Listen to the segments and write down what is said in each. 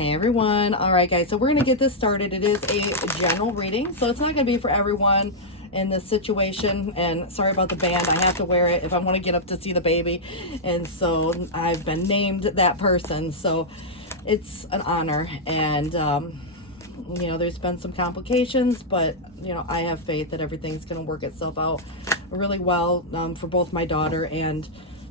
Hey everyone. All right, guys, so we're going to get this started. It is a general reading, so it's not going to be for everyone in this situation. And sorry about the band. I have to wear it if I want to get up to see the baby. And so I've been named that person. So it's an honor. And, you know, there's been some complications, but, you know, I have faith that everything's going to work itself out really well for both my daughter and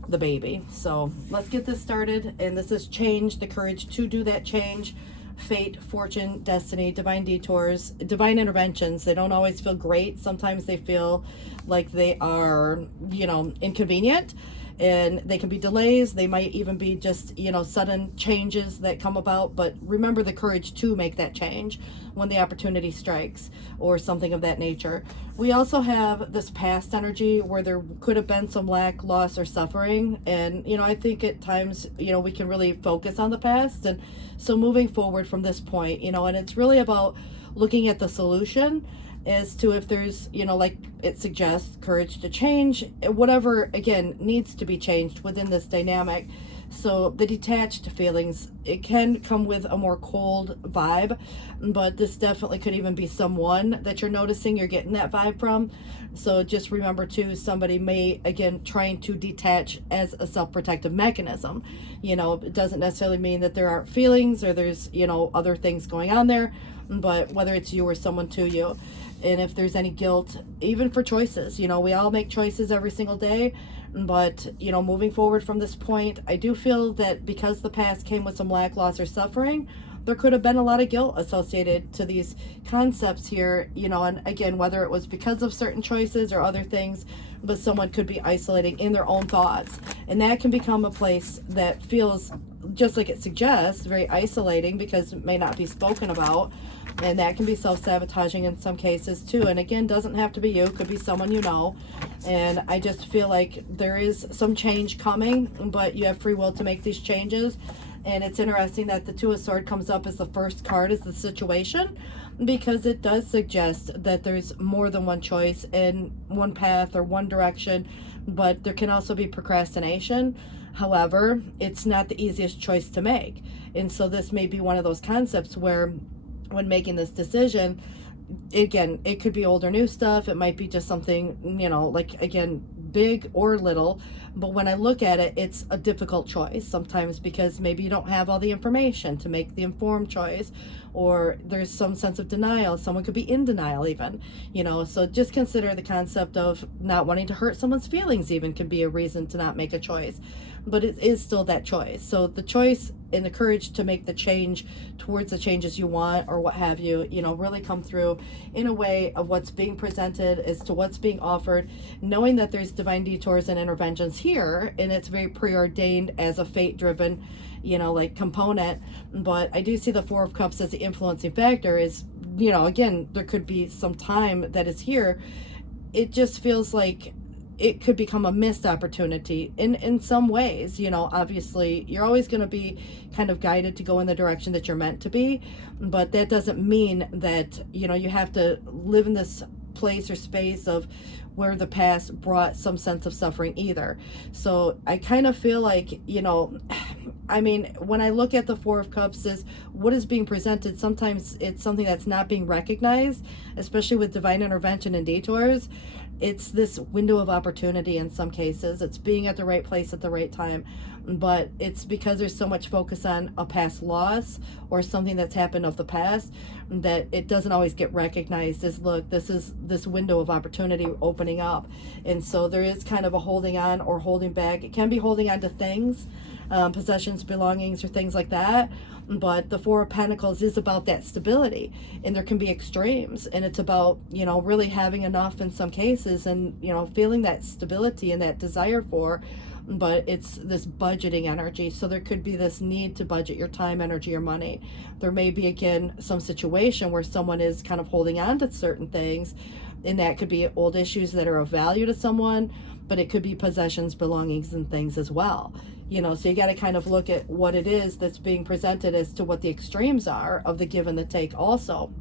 the baby. So let's get this started. And this is change, the courage to do that change, fate, fortune, destiny, divine detours, divine interventions. They don't always feel great. Sometimes they feel like they are, you know, inconvenient, and they can be delays. They might even be just, you know, sudden changes that come about. But remember the courage to make that change when the opportunity strikes or something of that nature. We also have this past energy where there could have been some lack, loss, or suffering. And, you know, I think at times, you know, we can really focus on the past. And so moving forward from this point, you know, and it's really about looking at the solution as to if there's, you know, like it suggests, courage to change, whatever, again, needs to be changed within this dynamic. So the detached feelings, it can come with a more cold vibe, but this definitely could even be someone that you're noticing you're getting that vibe from. So just remember too, somebody may, again, trying to detach as a self-protective mechanism. You know, it doesn't necessarily mean that there aren't feelings or there's, you know, other things going on there, but whether it's you or someone to you. And if there's any guilt, even for choices, you know, we all make choices every single day. But, you know, moving forward from this point, I do feel that because the past came with some lack, loss, or suffering, there could have been a lot of guilt associated to these concepts here, you know, and again, whether it was because of certain choices or other things, but someone could be isolating in their own thoughts. And that can become a place that feels, just like it suggests, very isolating because it may not be spoken about. And that can be self-sabotaging in some cases too. And again, doesn't have to be you, could be someone you know. And I just feel like there is some change coming, but you have free will to make these changes. And it's interesting that the Two of Swords comes up as the first card as the situation, because it does suggest that there's more than one choice in one path or one direction, but there can also be procrastination. However, it's not the easiest choice to make. And so this may be one of those concepts where when making this decision, again, it could be old or new stuff. It might be just something, you know, like, again, big or little. But when I look at it, it's a difficult choice sometimes because maybe you don't have all the information to make the informed choice, or there's some sense of denial. Someone could be in denial even, you know. So just consider the concept of not wanting to hurt someone's feelings even can be a reason to not make a choice. But it is still that choice. So the choice and the courage to make the change towards the changes you want or what have you, you know, really come through in a way of what's being presented as to what's being offered, knowing that there's divine detours and interventions here, and it's very preordained as a fate-driven, you know, like component. But I do see the Four of Cups as the influencing factor is, you know, again, there could be some time that is here. It just feels like it could become a missed opportunity in some ways. You know, obviously you're always going to be kind of guided to go in the direction that you're meant to be, but that doesn't mean that, you know, you have to live in this place or space of where the past brought some sense of suffering either. So I kind of feel like, you know, I mean, when I look at the Four of Cups as what is being presented, sometimes it's something that's not being recognized, especially with divine intervention and detours. It's this window of opportunity in some cases. It's being at the right place at the right time. But it's because there's so much focus on a past loss or something that's happened of the past that it doesn't always get recognized as, look, this is this window of opportunity opening up. And so there is kind of a holding on or holding back. It can be holding on to things, possessions, belongings, or things like that. But the Four of Pentacles is about that stability, and there can be extremes, and it's about, you know, really having enough in some cases and, you know, feeling that stability and that desire for, but it's this budgeting energy. So there could be this need to budget your time, energy, or money. There may be, again, some situation where someone is kind of holding on to certain things, and that could be old issues that are of value to someone, but it could be possessions, belongings, and things as well. You know, so you got to kind of look at what it is that's being presented as to what the extremes are of the give and the take also.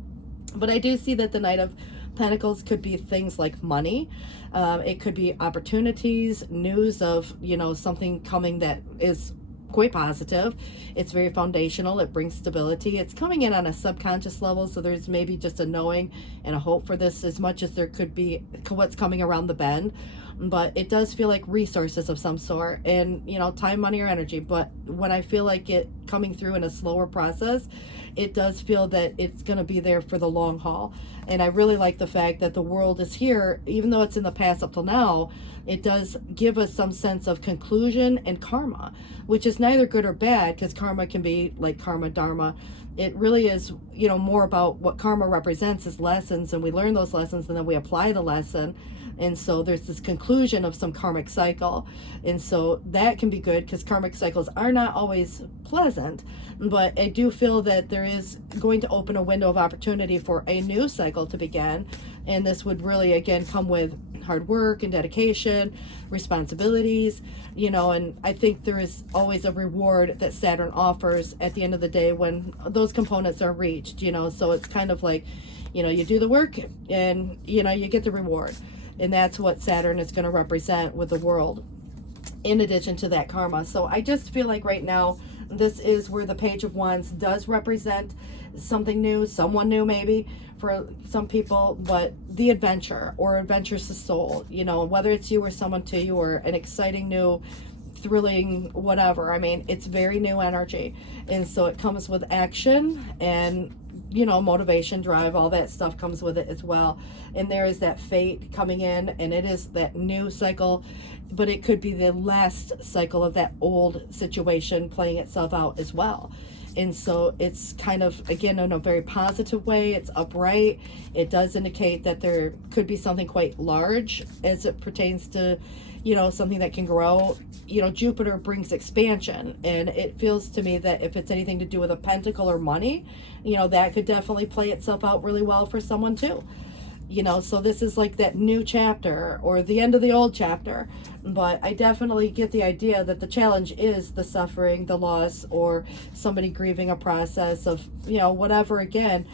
But I do see that the Knight of Pentacles could be things like money. It could be opportunities, news of, you know, something coming that is quite positive. It's very foundational. It brings stability. It's coming in on a subconscious level, so there's maybe just a knowing and a hope for this as much as there could be what's coming around the bend. But it does feel like resources of some sort, and time, money, or energy. But when I feel like it coming through in a slower process, it does feel that it's going to be there for the long haul. And I really like the fact that the world is here, even though it's in the past up till now. It does give us some sense of conclusion and karma, which is neither good or bad, because karma can be like karma dharma. It really is, more about what karma represents as lessons, and we learn those lessons and then we apply the lesson. And so there's this conclusion of some karmic cycle. And so that can be good, because karmic cycles are not always pleasant. But I do feel that there is going to open a window of opportunity for a new cycle to begin. And this would really, again, come with hard work and dedication, responsibilities, and I think there is always a reward that Saturn offers at the end of the day when those components are reached, so it's kind of like, you do the work and, you get the reward. And that's what Saturn is going to represent with the world, in addition to that karma. So I just feel like right now, this is where the Page of Wands does represent something new, someone new maybe for some people, but the adventure or adventures to soul, whether it's you or someone to you, or an exciting new thrilling whatever. I mean, it's very new energy. And so it comes with action and motivation, drive, all that stuff comes with it as well. And there is that fate coming in, and it is that new cycle, but it could be the last cycle of that old situation playing itself out as well. And so it's kind of, again, in a very positive way. It's upright. It does indicate that there could be something quite large as it pertains to, something that can grow. Jupiter brings expansion, and it feels to me that if it's anything to do with a pentacle or money, that could definitely play itself out really well for someone too. So this is like that new chapter or the end of the old chapter. But I definitely get the idea that the challenge is the suffering, the loss, or somebody grieving a process of, whatever, again,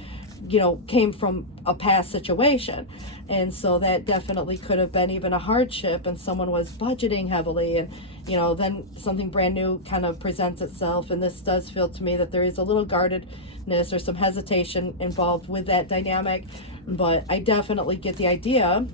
came from a past situation. And so that definitely could have been even a hardship, and someone was budgeting heavily, and then something brand new kind of presents itself. And this does feel to me that there is a little guardedness or some hesitation involved with that dynamic. But I definitely get the idea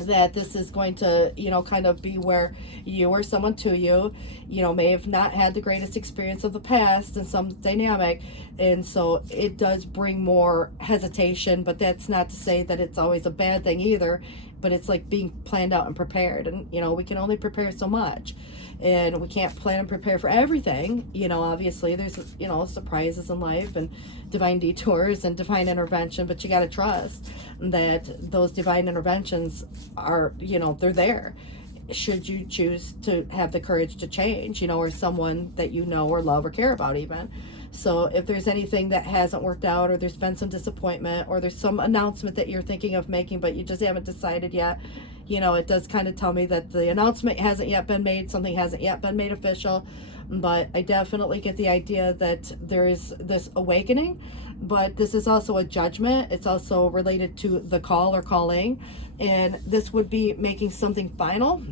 that this is going to, kind of be where you or someone to you, may have not had the greatest experience of the past in some dynamic. And so it does bring more hesitation, but that's not to say that it's always a bad thing either. But it's like being planned out and prepared. And, we can only prepare so much. And we can't plan and prepare for everything. Obviously there's, surprises in life and divine detours and divine intervention, but you got to trust that those divine interventions are, they're there. Should you choose to have the courage to change, or someone that or love or care about even. So if there's anything that hasn't worked out, or there's been some disappointment, or there's some announcement that you're thinking of making, but you just haven't decided yet, it does kind of tell me that the announcement hasn't yet been made, something hasn't yet been made official. But I definitely get the idea that there is this awakening, but this is also a judgment. It's also related to the call or calling, and this would be making something final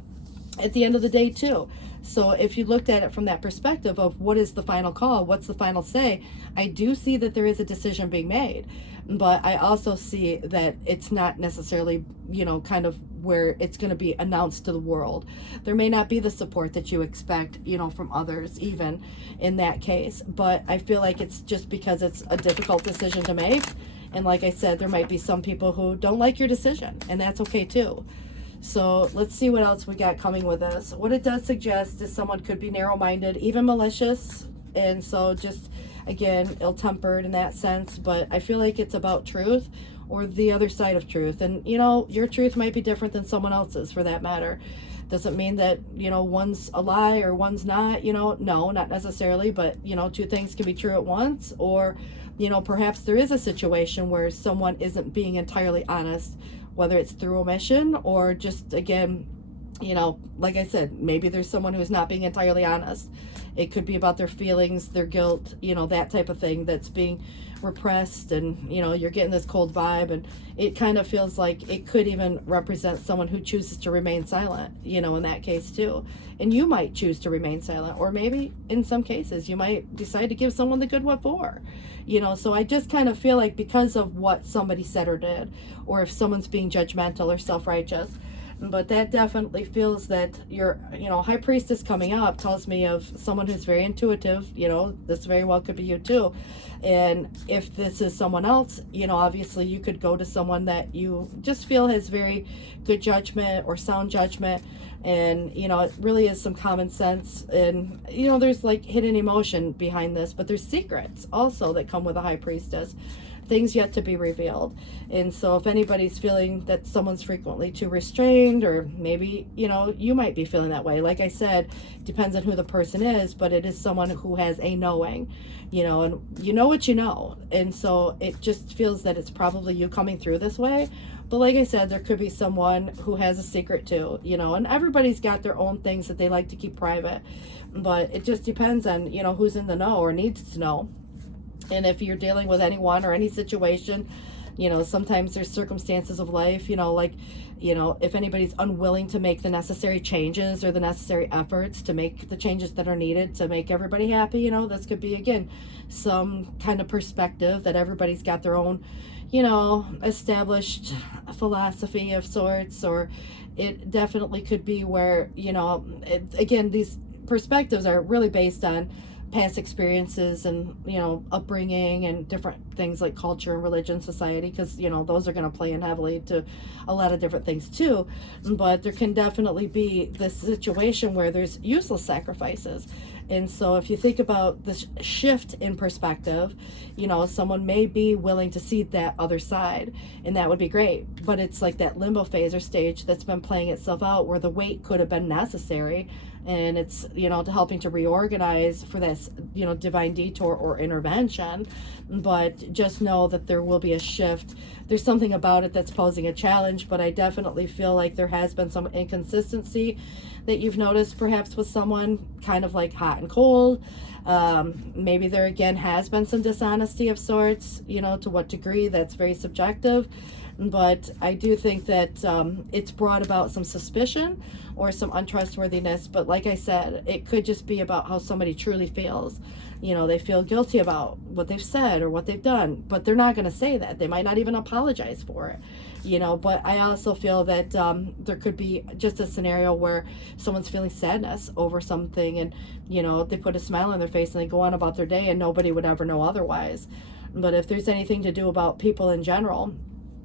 at the end of the day too. So if you looked at it from that perspective of what is the final call, what's the final say, I do see that there is a decision being made. But I also see that it's not necessarily, kind of where it's going to be announced to the world. There may not be the support that you expect, from others, even in that case. But I feel like it's just because it's a difficult decision to make. And like I said, there might be some people who don't like your decision, and that's okay too. So let's see what else we got coming with this. What it does suggest is someone could be narrow-minded, even malicious. And so just, again, ill-tempered in that sense. But I feel like it's about truth, or the other side of truth. And, your truth might be different than someone else's for that matter. Doesn't mean that, one's a lie or one's not, no, not necessarily. But, two things can be true at once. Or, perhaps there is a situation where someone isn't being entirely honest, whether it's through omission or just, again, Like I said, maybe there's someone who's not being entirely honest. It could be about their feelings, their guilt, that type of thing that's being repressed, and you're getting this cold vibe, and it kind of feels like it could even represent someone who chooses to remain silent, in that case too. And you might choose to remain silent, or maybe in some cases you might decide to give someone the good what for. So I just kind of feel like because of what somebody said or did, or if someone's being judgmental or self-righteous. But that definitely feels that your, high priestess coming up tells me of someone who's very intuitive. This very well could be you too. And if this is someone else, obviously you could go to someone that you just feel has very good judgment or sound judgment. And, it really is some common sense. And, there's like hidden emotion behind this, but there's secrets also that come with a high priestess. Things yet to be revealed. And so if anybody's feeling that someone's frequently too restrained, or maybe you might be feeling that way, like I said, depends on who the person is, but it is someone who has a knowing, and you know what you know. And so it just feels that it's probably you coming through this way. But like I said, there could be someone who has a secret too, and everybody's got their own things that they like to keep private, but it just depends on who's in the know or needs to know. And if you're dealing with anyone or any situation, sometimes there's circumstances of life, if anybody's unwilling to make the necessary changes or the necessary efforts to make the changes that are needed to make everybody happy, this could be, again, some kind of perspective that everybody's got their own, established philosophy of sorts. Or it definitely could be where, again, these perspectives are really based on past experiences and upbringing and different things like culture and religion, society, because those are going to play in heavily to a lot of different things too. But there can definitely be this situation where there's useless sacrifices. And so if you think about the shift in perspective, someone may be willing to see that other side, and that would be great. But it's like that limbo phase or stage that's been playing itself out where the wait could have been necessary. And it's, to helping to reorganize for this, divine detour or intervention. But just know that there will be a shift. There's something about it that's posing a challenge, but I definitely feel like there has been some inconsistency that you've noticed perhaps with someone, kind of like hot and cold. Maybe there again has been some dishonesty of sorts, to what degree, that's very subjective. But I do think that it's brought about some suspicion or some untrustworthiness. But like I said, it could just be about how somebody truly feels. They feel guilty about what they've said or what they've done, but they're not going to say that. They might not even apologize for it. But I also feel that there could be just a scenario where someone's feeling sadness over something, and they put a smile on their face and they go on about their day, and nobody would ever know otherwise. But if there's anything to do about people in general,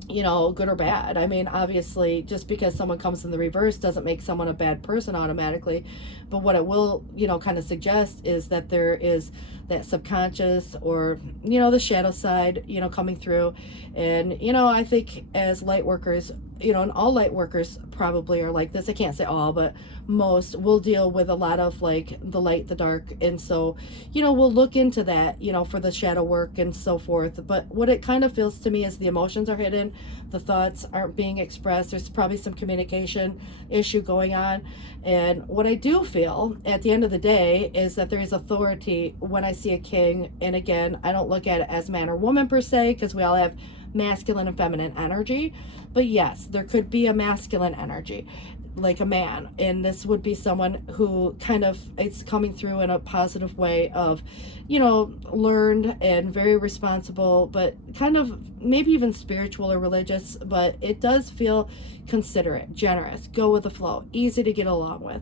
good or bad. I mean, obviously, just because someone comes in the reverse doesn't make someone a bad person automatically. But what it will, kind of suggest is that there is that subconscious or, the shadow side, coming through. And, I think as light workers, and all light workers probably are like this. I can't say all, but most will deal with a lot of like the light, the dark. And so, we'll look into that, for the shadow work and so forth. But what it kind of feels to me is the emotions are hidden, the thoughts aren't being expressed. There's probably some communication issue going on. And what I do feel at the end of the day is that there is authority when I see a king. And again, I don't look at it as man or woman per se, because we all have masculine and feminine energy. But yes, there could be a masculine energy, like a man, and this would be someone who kind of it's coming through in a positive way of, learned and very responsible, but kind of maybe even spiritual or religious. But it does feel considerate, generous, go with the flow, easy to get along with.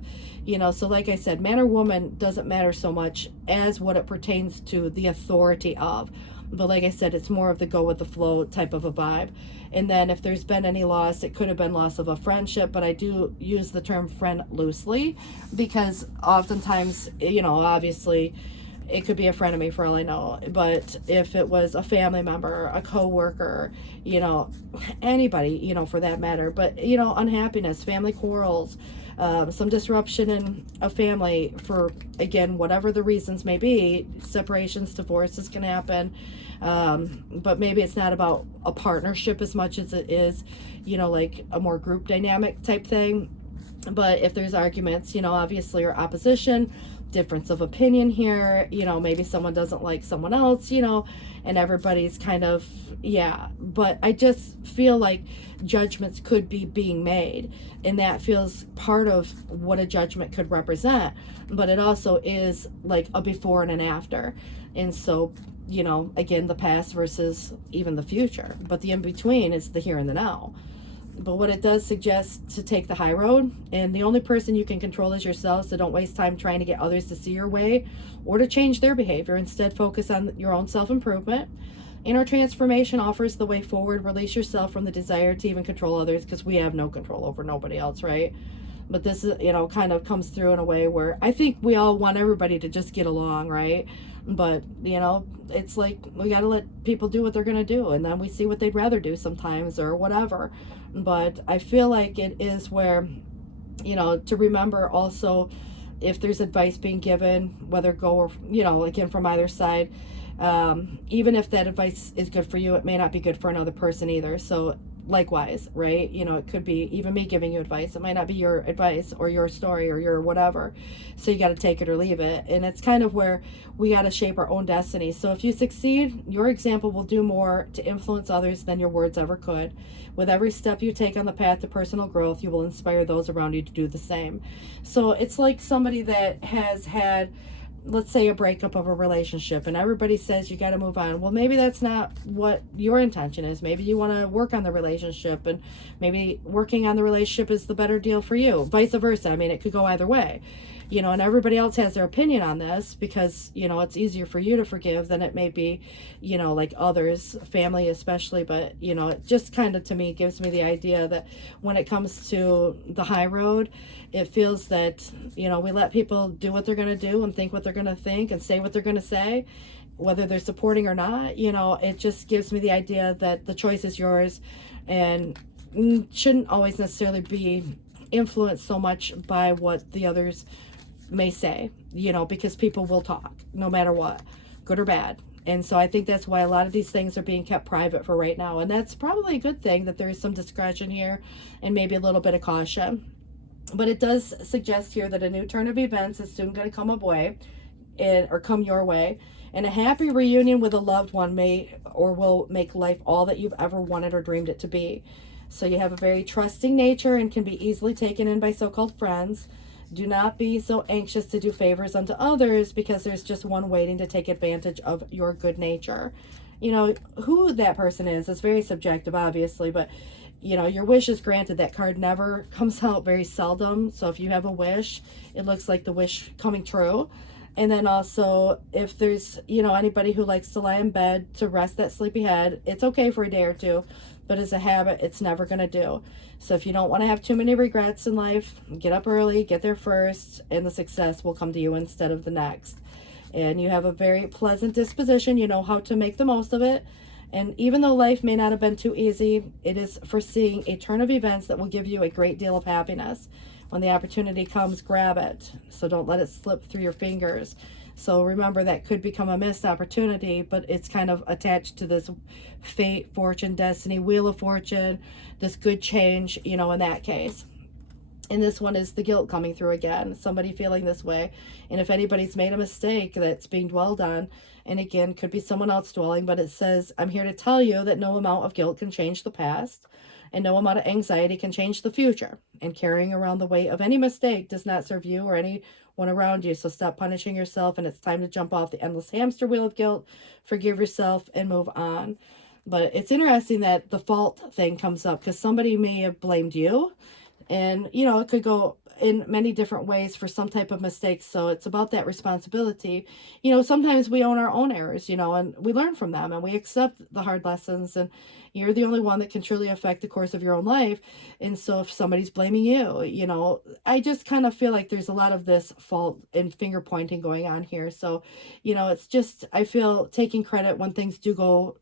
So like I said, man or woman doesn't matter so much as what it pertains to the authority of. But like I said, it's more of the go with the flow type of a vibe. And then if there's been any loss, it could have been loss of a friendship, but I do use the term friend loosely because oftentimes, obviously it could be a frenemy for all I know. But if it was a family member, a coworker, anybody, for that matter, but, unhappiness, family quarrels, some disruption in a family for, again, whatever the reasons may be, separations, divorces can happen. But maybe it's not about a partnership as much as it is, like a more group dynamic type thing. But if there's arguments, obviously, or opposition, difference of opinion here, maybe someone doesn't like someone else, and everybody's kind of, yeah. But I just feel like judgments could be being made, and that feels part of what a judgment could represent. But it also is like a before and an after. And so, again, the past versus even the future. But the in between is the here and the now. But what it does suggest to take the high road, and the only person you can control is yourself, so don't waste time trying to get others to see your way or to change their behavior. Instead, focus on your own self-improvement. Inner transformation offers the way forward. Release yourself from the desire to even control others, because we have no control over nobody else, right? But this is, kind of comes through in a way where I think we all want everybody to just get along, right? But it's like we got to let people do what they're going to do, and then we see what they'd rather do sometimes, or whatever. But I feel like it is where, to remember also, if there's advice being given, whether go or, again, from either side, even if that advice is good for you, it may not be good for another person either. So likewise, right? It could be even me giving you advice. It might not be your advice or your story or your whatever. So you got to take it or leave it. And it's kind of where we got to shape our own destiny. So if you succeed, your example will do more to influence others than your words ever could. With every step you take on the path to personal growth, you will inspire those around you to do the same. So it's like somebody that has had, let's say, a breakup of a relationship, and everybody says you got to move on. Well, maybe that's not what your intention is. Maybe you want to work on the relationship, and maybe working on the relationship is the better deal for you, vice versa. I mean, it could go either way, and everybody else has their opinion on this, because it's easier for you to forgive than it may be, like others, family especially. But it just kind of, to me, gives me the idea that when it comes to the high road, it feels that we let people do what they're going to do and think what they're going to think and say what they're going to say, whether they're supporting or not. It just gives me the idea that the choice is yours, and shouldn't always necessarily be influenced so much by what the others may say, because people will talk no matter what, good or bad. And so I think that's why a lot of these things are being kept private for right now. And that's probably a good thing, that there is some discretion here and maybe a little bit of caution. But it does suggest here that a new turn of events is soon going to come away, or come your way. And a happy reunion with a loved one may or will make life all that you've ever wanted or dreamed it to be. So you have a very trusting nature and can be easily taken in by so-called friends. Do not be so anxious to do favors unto others, because there's just one waiting to take advantage of your good nature. Who that person is very subjective, obviously, but your wish is granted. That card never comes out, very seldom. So if you have a wish, it looks like the wish coming true. And then also, if there's, anybody who likes to lie in bed to rest that sleepy head, it's okay for a day or two, but as a habit, it's never going to do. So if you don't want to have too many regrets in life, get up early, get there first, and the success will come to you instead of the next. And you have a very pleasant disposition. You know how to make the most of it. And even though life may not have been too easy, it is foreseeing a turn of events that will give you a great deal of happiness. When the opportunity comes, grab it. So don't let it slip through your fingers. So remember, that could become a missed opportunity, but it's kind of attached to this fate, fortune, destiny, wheel of fortune, this good change, in that case. And this one is the guilt coming through again, somebody feeling this way. And if anybody's made a mistake that's being dwelled on, and again, could be someone else dwelling, but it says, I'm here to tell you that no amount of guilt can change the past, and no amount of anxiety can change the future. And carrying around the weight of any mistake does not serve you or anyone around you. So stop punishing yourself, and it's time to jump off the endless hamster wheel of guilt, forgive yourself, and move on. But it's interesting that the fault thing comes up, because somebody may have blamed you. And, it could go in many different ways for some type of mistakes. So it's about that responsibility. Sometimes we own our own errors, and we learn from them, and we accept the hard lessons, and you're the only one that can truly affect the course of your own life. And so if somebody's blaming you, I just kind of feel like there's a lot of this fault and finger pointing going on here. So, it's just, I feel, taking credit when things do go,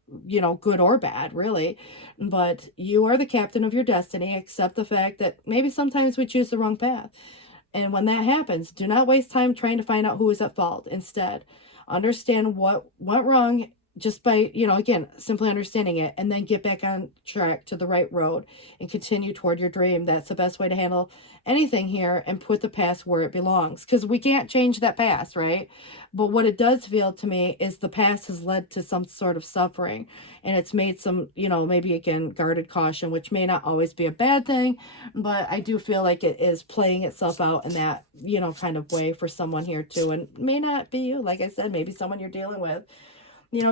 good or bad, really. But you are the captain of your destiny. Accept the fact that maybe sometimes we choose the wrong path. And when that happens, do not waste time trying to find out who is at fault. Instead, understand what went wrong just by, again, simply understanding it, and then get back on track to the right road and continue toward your dream. That's the best way to handle anything here, and put the past where it belongs, because we can't change that past, right? But what it does feel to me is the past has led to some sort of suffering, and it's made some, maybe again, guarded caution, which may not always be a bad thing, but I do feel like it is playing itself out in that, kind of way for someone here too. And may not be you, like I said, maybe someone you're dealing with.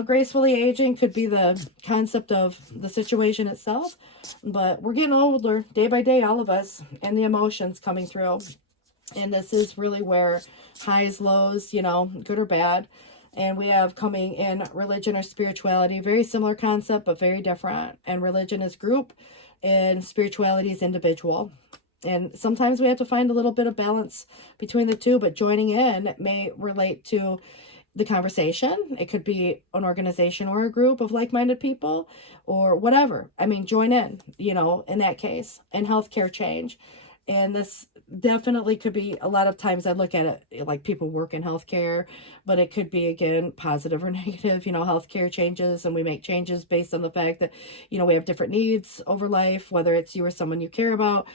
Gracefully aging could be the concept of the situation itself, but we're getting older day by day, all of us, and the emotions coming through. And this is really where highs, lows, good or bad. And we have coming in religion or spirituality, very similar concept, but very different. And religion is group, and spirituality is individual. And sometimes we have to find a little bit of balance between the two, but joining in may relate to the conversation. It could be an organization or a group of like-minded people or whatever. I mean, join in, in that case. And healthcare change. And this definitely could be, a lot of times I look at it like people work in healthcare, but it could be, again, positive or negative. Healthcare changes, and we make changes based on the fact that, we have different needs over life, whether it's you or someone you care about,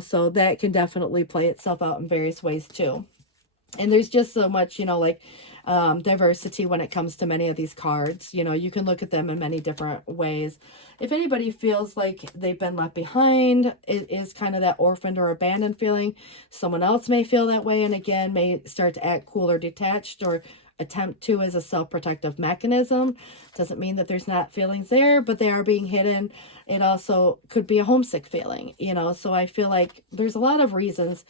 so that can definitely play itself out in various ways too. And there's just so much, diversity when it comes to many of these cards. You can look at them in many different ways. If anybody feels like they've been left behind, it is kind of that orphaned or abandoned feeling. Someone else may feel that way, and again, may start to act cool or detached, or attempt to, as a self-protective mechanism. Doesn't mean that there's not feelings there, but they are being hidden. It also could be a homesick feeling, so I feel like there's a lot of reasons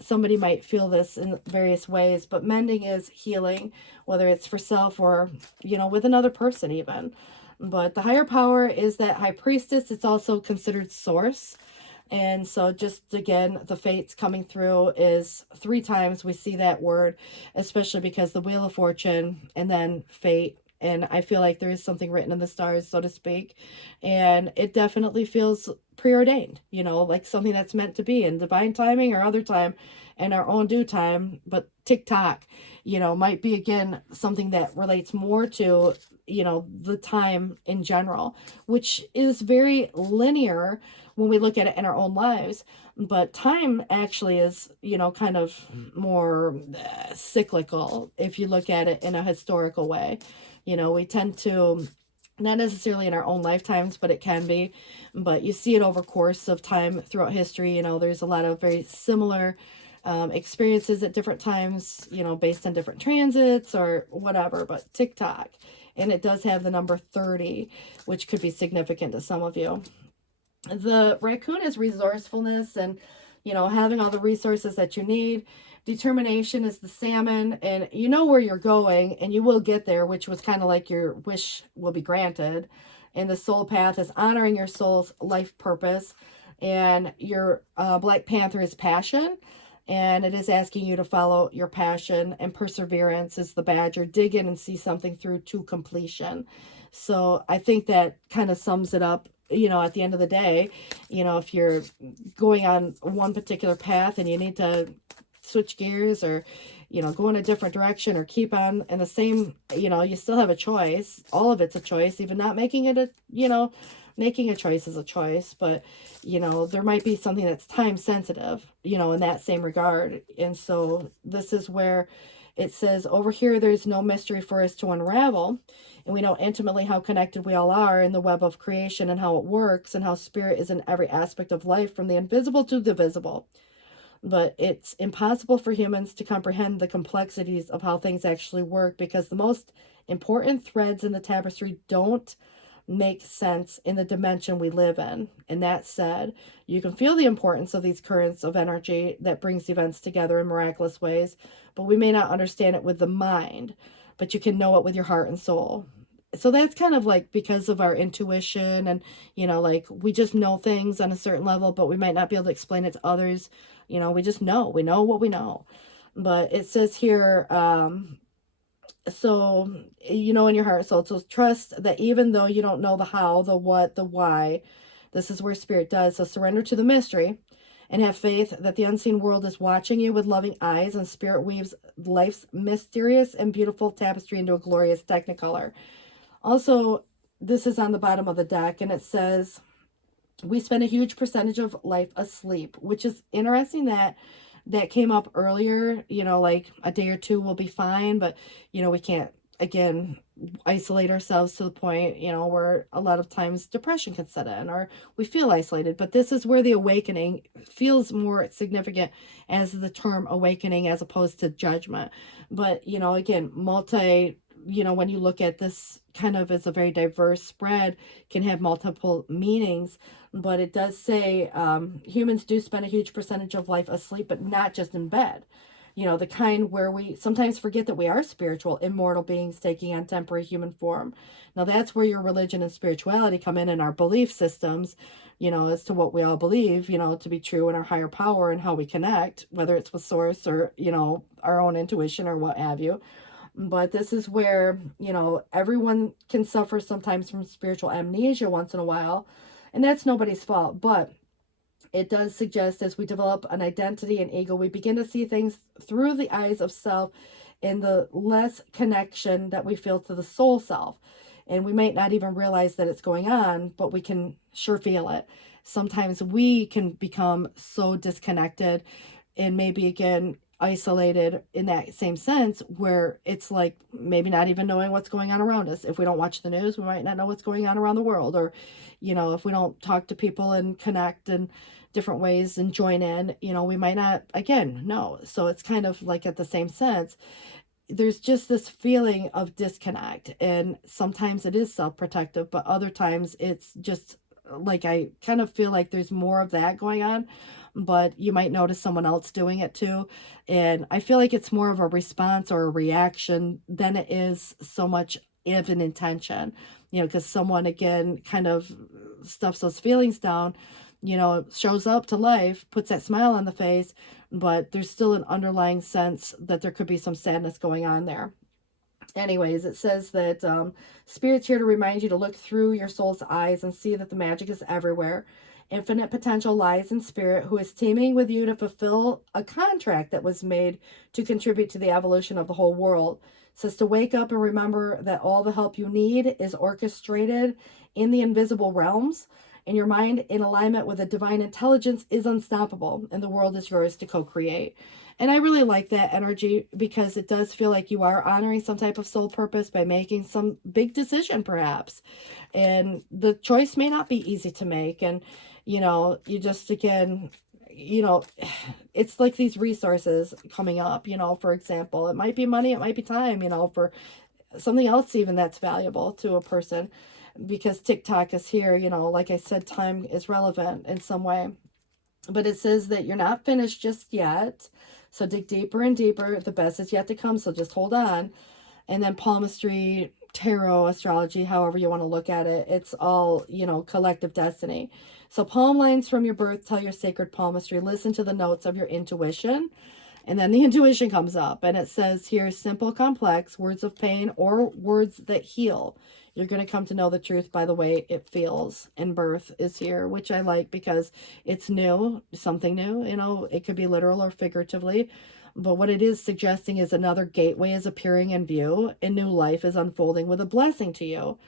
somebody might feel this in various ways, but mending is healing, whether it's for self or, with another person even. But the higher power is that high priestess. It's also considered source. And so just again, the fates coming through is 3 times we see that word, especially because the Wheel of Fortune and then fate. And I feel like there is something written in the stars, so to speak. And it definitely feels preordained, like something that's meant to be in divine timing or other time and our own due time. But TikTok, might be, again, something that relates more to, the time in general, which is very linear when we look at it in our own lives. But time actually is, kind of more cyclical if you look at it in a historical way. We tend to, not necessarily in our own lifetimes, but it can be, but you see it over course of time throughout history. There's a lot of very similar experiences at different times, based on different transits or whatever. But TikTok, and it does have the number 30, which could be significant to some of you. The raccoon is resourcefulness and, having all the resources that you need. Determination is the salmon, and you know where you're going, and you will get there, which was kind of like your wish will be granted. And the soul path is honoring your soul's life purpose. And your Black Panther is passion, and it is asking you to follow your passion. And perseverance is the badger. Dig in and see something through to completion. So I think that kind of sums it up. At the end of the day, if you're going on one particular path and you need to switch gears or, go in a different direction or keep on in the same, you still have a choice. All of it's a choice. Even not making it making a choice is a choice. But, there might be something that's time sensitive, in that same regard. And so this is where it says over here, there's no mystery for us to unravel. And we know intimately how connected we all are in the web of creation and how it works and how spirit is in every aspect of life, from the invisible to the visible. But it's impossible for humans to comprehend the complexities of how things actually work, because the most important threads in the tapestry don't make sense in the dimension we live in. And that said, you can feel the importance of these currents of energy that brings events together in miraculous ways, but we may not understand it with the mind, but you can know it with your heart and soul. So that's kind of like because of our intuition and, like we just know things on a certain level, but we might not be able to explain it to others. We just know. We know what we know. But it says here, so, in your heart and soul. So trust that even though you don't know the how, the what, the why, this is where spirit does. So surrender to the mystery and have faith that the unseen world is watching you with loving eyes, and spirit weaves life's mysterious and beautiful tapestry into a glorious technicolor. Also, this is on the bottom of the deck, and it says, we spend a huge percentage of life asleep, which is interesting that that came up earlier. Like a day or two will be fine, but we can't, again, isolate ourselves to the point, where a lot of times depression can set in or we feel isolated. But this is where the awakening feels more significant as the term awakening as opposed to judgment. But again, when you look at this kind of as a very diverse spread, can have multiple meanings. But it does say humans do spend a huge percentage of life asleep, but not just in bed. The kind where we sometimes forget that we are spiritual, immortal beings taking on temporary human form. Now, that's where your religion and spirituality come in our belief systems, as to what we all believe, to be true in our higher power and how we connect, whether it's with source or, our own intuition or what have you. But this is where, everyone can suffer sometimes from spiritual amnesia once in a while. And that's nobody's fault. But it does suggest as we develop an identity and ego, we begin to see things through the eyes of self and the less connection that we feel to the soul self. And we might not even realize that it's going on, but we can sure feel it. Sometimes we can become so disconnected and maybe again isolated in that same sense where it's like maybe not even knowing what's going on around us. If we don't watch the news, we might not know what's going on around the world. Or if we don't talk to people and connect in different ways and join in, we might not again know. So it's kind of like at the same sense, there's just this feeling of disconnect, and sometimes it is self-protective, but other times it's just like I kind of feel like there's more of that going on, but you might notice someone else doing it too. And I feel like it's more of a response or a reaction than it is so much of an intention, because someone again kind of stuffs those feelings down, shows up to life, puts that smile on the face, but there's still an underlying sense that there could be some sadness going on there. Anyways, it says that Spirit's here to remind you to look through your soul's eyes and see that the magic is everywhere. Infinite potential lies in Spirit, who is teaming with you to fulfill a contract that was made to contribute to the evolution of the whole world. It says to wake up and remember that all the help you need is orchestrated in the invisible realms, and your mind in alignment with a divine intelligence is unstoppable, and the world is yours to co-create. And I really like that energy because it does feel like you are honoring some type of soul purpose by making some big decision, perhaps. And the choice may not be easy to make. And, you just, again, it's like these resources coming up, for example, it might be money, it might be time, for something else even that's valuable to a person. Because TikTok is here, like I said, time is relevant in some way. But it says that you're not finished just yet. So dig deeper and deeper. The best is yet to come. So just hold on. And then palmistry, tarot, astrology, however you want to look at it. It's all, collective destiny. So palm lines from your birth tell your sacred palmistry. Listen to the notes of your intuition. And then the intuition comes up. And it says here, simple, complex, words of pain or words that heal. You're going to come to know the truth by the way it feels. And birth is here, which I like because it's new, something new. It could be literal or figuratively. But what it is suggesting is another gateway is appearing in view, and new life is unfolding with a blessing to you.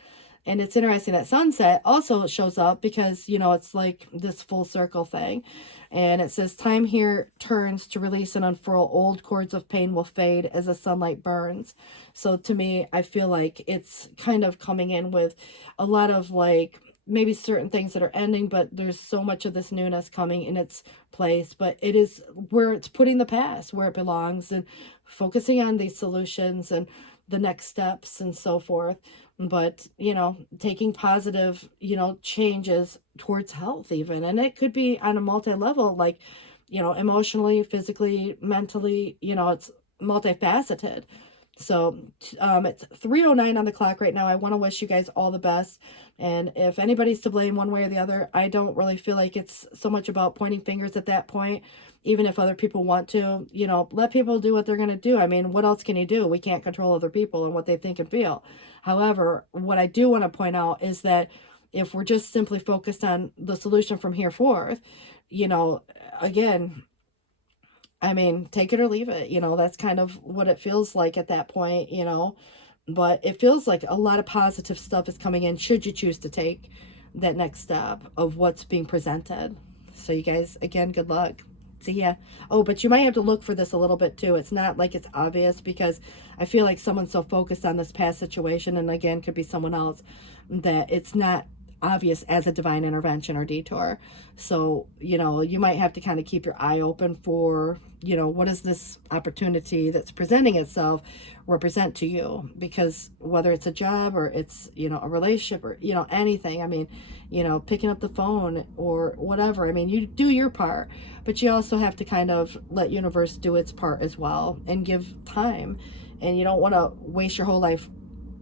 And it's interesting that sunset also shows up because, it's like this full circle thing. And it says, time here turns to release and unfurl. Old cords of pain will fade as the sunlight burns. So to me, I feel like it's kind of coming in with a lot of like maybe certain things that are ending, but there's so much of this newness coming in its place. But it is where it's putting the past where it belongs and focusing on these solutions and the next steps and so forth. But taking positive changes towards health even, and it could be on a multi-level, like emotionally, physically, mentally, it's multifaceted. So it's 3:09 on the clock right now. I want to wish you guys all the best, and if anybody's to blame one way or the other, I don't really feel like it's so much about pointing fingers at that point. Even if other people want to, let people do what they're going to do. I mean, what else can you do? We can't control other people and what they think and feel. However, what I do want to point out is that if we're just simply focused on the solution from here forth, again, I mean, take it or leave it. That's kind of what it feels like at that point, But it feels like a lot of positive stuff is coming in should you choose to take that next step of what's being presented. So you guys, again, good luck. See ya. Oh, but you might have to look for this a little bit too. It's not like it's obvious, because I feel like someone's so focused on this past situation, and again, could be someone else, that it's not obvious as a divine intervention or detour. So, you might have to kind of keep your eye open for, what does this opportunity that's presenting itself represent to you? Because whether it's a job or it's, a relationship or, anything, I mean, picking up the phone or whatever, I mean, you do your part, but you also have to kind of let universe do its part as well and give time. And you don't want to waste your whole life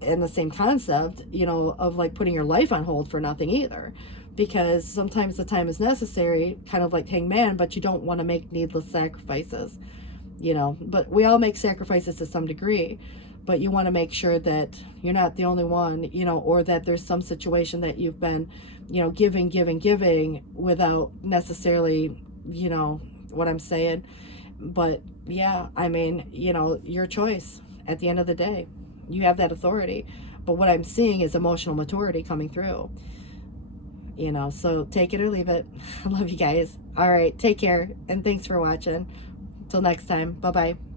in the same concept, of like putting your life on hold for nothing either, because sometimes the time is necessary, kind of like Hangman, but you don't want to make needless sacrifices, but we all make sacrifices to some degree, but you want to make sure that you're not the only one, or that there's some situation that you've been, giving without necessarily, what I'm saying. But yeah, I mean, your choice at the end of the day. You have that authority. But what I'm seeing is emotional maturity coming through. So take it or leave it. I love you guys. All right, take care, and thanks for watching. Till next time. Bye-bye.